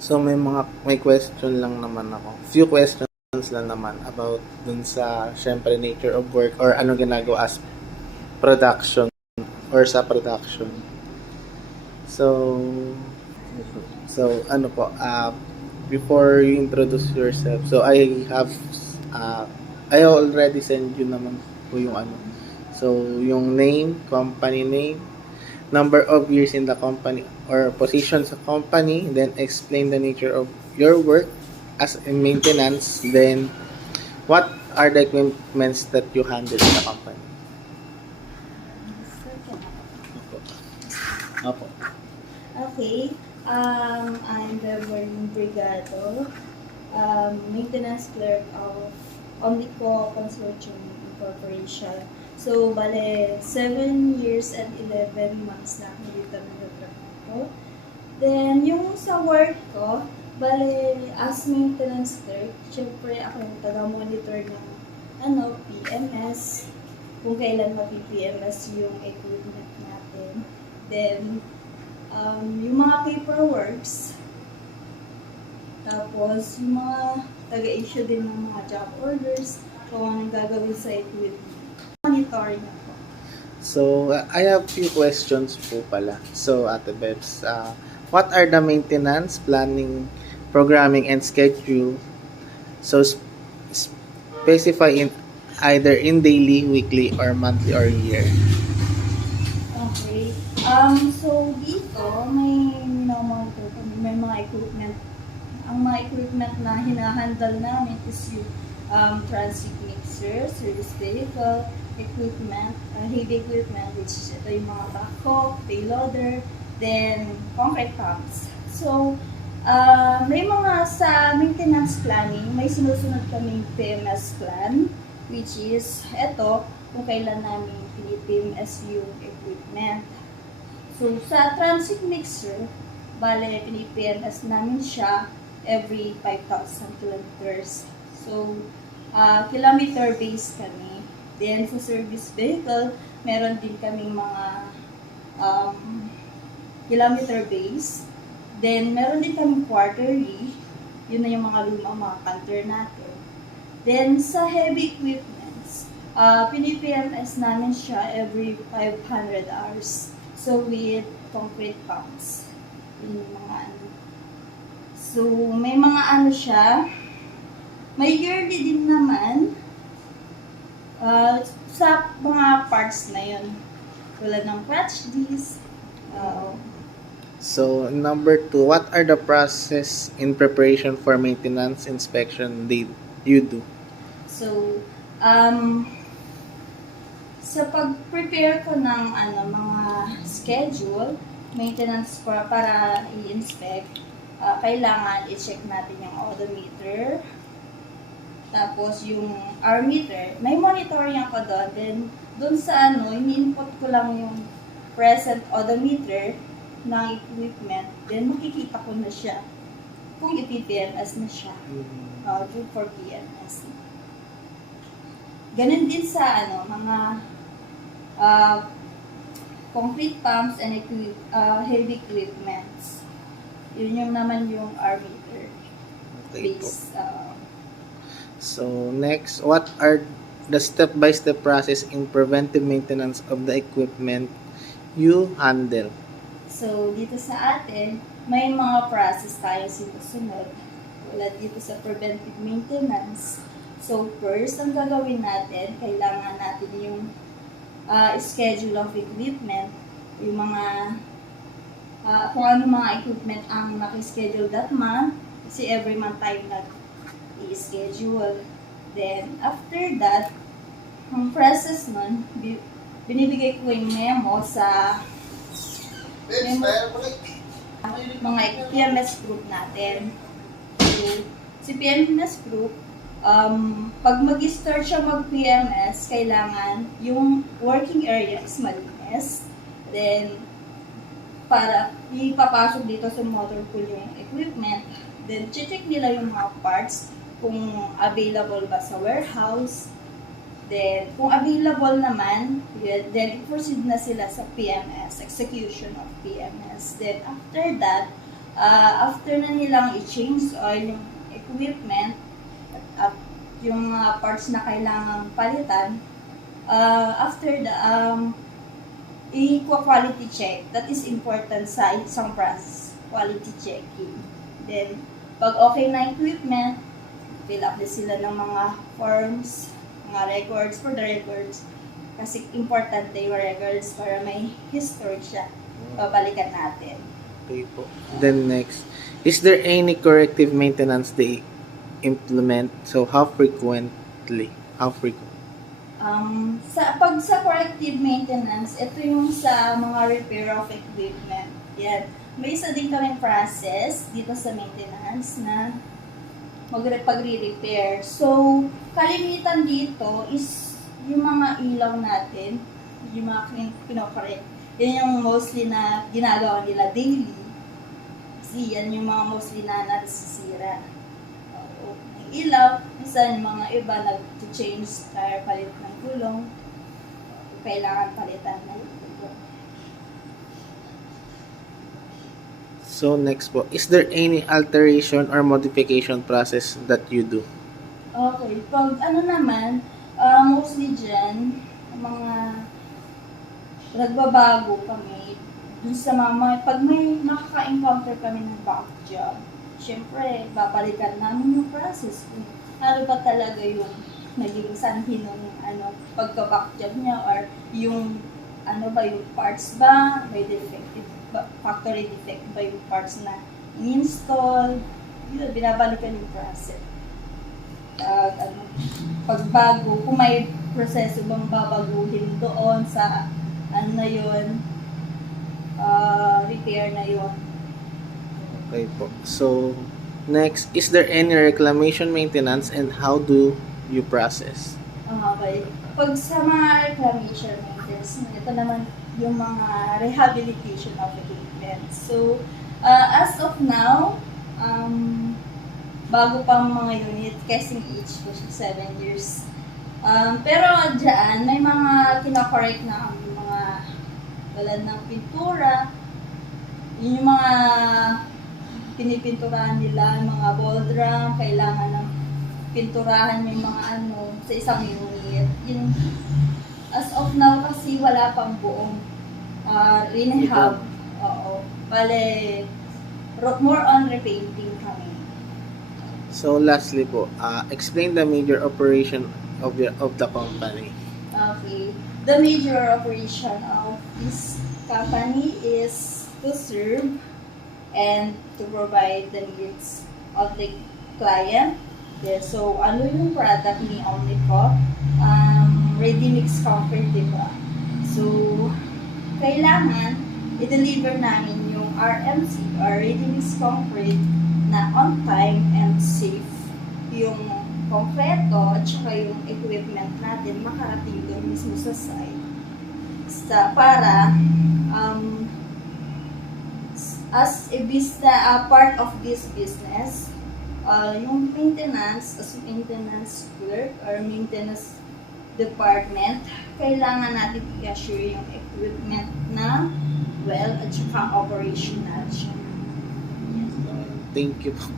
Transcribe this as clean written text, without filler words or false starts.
So may question lang naman ako. Few questions lang naman about dun sa syempre nature of work or ano ginagawa as production or sa production. So ano po before you introduce yourself. So I already send you naman po yung ano. So yung name, company name, number of years in the company or position sa company, then explain the nature of your work as in maintenance, then what are the equipments that you handle in the company? Opo. Okay. I'm Beverly Brigado, maintenance clerk of Omnico Consortium Incorporation. So, bale, 7 years and 11 months na ako dito nagtatrabaho. Then, yung sa work ko, bale, as maintenance clerk, syempre ako yung taga-monitor ng PMS, kung kailan mapi-PMS yung equipment natin. Then, yung mga paperworks, tapos yung mga taga-issue din ng mga job orders, kung anong gagawin sa equipment. Monitoring ako. So, I have few questions po pala. So, Ate Bebs, what are the maintenance, planning, programming, and schedule? So, specify in either in daily, weekly, or monthly, or year. Okay. So dito, may mga equipment. Ang mga equipment na hinahandle namin is yung transit mixer, service vehicle, equipment, heavy equipment, which is ito yung mga backhoe, payloader, then concrete pumps. So, may mga sa maintenance planning, may sinusunod kaming PMS plan, which is ito, kung kailan namin pinipms yung equipment. So, sa transit mixer, bale, pinipms namin siya every 5,000 kilometers. So, kilometer base kami. Then, sa service vehicle, meron din kaming mga kilometer base. Then, meron din kaming quarterly. Yun na yung mga lumang mga canter natin. Then, sa heavy equipments, pinipms namin siya every 500 hours. So, with concrete pumps. Yun yung mga ano. So, may mga ano siya. May yearly din naman. Sa mga parts na yun. Tulad ng clutch disc. So, number 2, what are the process in preparation for maintenance inspection you do? So, sa pag-prepare ko ng mga schedule, maintenance para i-inspect, kailangan i-check natin yung odometer, tapos yung hour meter. May monitoring ako doon. Then, doon sa ini-input ko lang yung present odometer ng equipment. Then, makikita ko na siya kung ipipms na siya. Due for PMS. Ganun din sa mga concrete pumps and heavy equipments. Yun yung naman yung hour meter. Okay po. Base. So, next, what are the step-by-step process in preventive maintenance of the equipment you handle? So, dito sa atin, may mga process tayo sinusunod. Tulad dito sa preventive maintenance. So, first, ang gagawin natin, kailangan natin yung schedule of equipment, yung mga kung ano mga equipment ang naki-schedule that month, kasi every month tayo nag-i-schedule. Then, after that, ang process nun, binibigay ko yung memo sa mga PMS group natin. So, si PMS group, pag mag-start siya mag-PMS, kailangan yung working area is malinis. Then, para ipapasok dito sa motor pool yung equipment, then check nila yung mga parts kung available ba sa warehouse. Then, kung available naman, then i-proceed na sila sa PMS, execution of PMS. Then, after that, After na nilang i-change oil yung equipment at yung mga parts na kailangang palitan, after the i-quality check. That is important sa isang process, quality checking. Then, pag okay na equipment, fill up na sila ng mga forms, mga records for the records. Kasi important yung records para may history siya. Babalikan natin. Okay po. Then next, is there any corrective maintenance they implement? So how frequently? How frequent? Pag sa corrective maintenance, ito yung sa mga repair of equipment. Yan. May isa din kaming process dito sa maintenance na pagre-repair. So, kalimitan dito is yung mga ilaw natin, yung mga pinokorek. Yan yung mostly na ginagawa nila daily. Kasi yan yung mga mostly na nasisira. Ilaw, minsan yung mga iba nag-change tire, palit ng gulong, kailangan palitan na yung gulong. So next po, is there any alteration or modification process that you do? Okay, pag ano naman, mostly dyan, mga nagbabago kami dun sa pag may makaka-encounter kami ng back job, syempre, babalikan namin yung process kung ano ba talaga yung naging sanhi ng pagka-back job niya or yung yung parts ba, may defective factory defect ba yung parts na in-install, yun, binabalikan yung process. Pagbago, kung may proseso bang babaguhin doon sa repair na yun. Okay po. So, next, is there any reclamation maintenance and how do you process? Okay. Pag sa mga reclamation maintenance, ito naman yung mga rehabilitation of equipment. So, as of now, bago pang mga unit, casing age ko siya 7 years. Pero dyan, may mga kinakorek na kami, mga tulad ng pintura, yun yung mga pinipinturahan nila, mga ball drum, kailangan ng pinturahan yung mga sa isang unit. Yun, as of now kasi wala pang buong rehab. Oo. Bale, more on repainting kami. So lastly po, explain the major operation of the company. Okay. The major operation of this company is to serve and to provide the needs of the client. Yeah, so, ano yung product ni Omnico? Ready-mix concrete, diba? So, kailangan i-deliver namin yung RMC or ready-mix concrete na on time and safe. Yung konkreto at saka yung equipment natin makarating doon mismo sa site. Para as a part of this business, yung maintenance, as maintenance clerk or maintenance department, kailangan natin i-assure yung equipment na well at saka operational siya. Thank you po.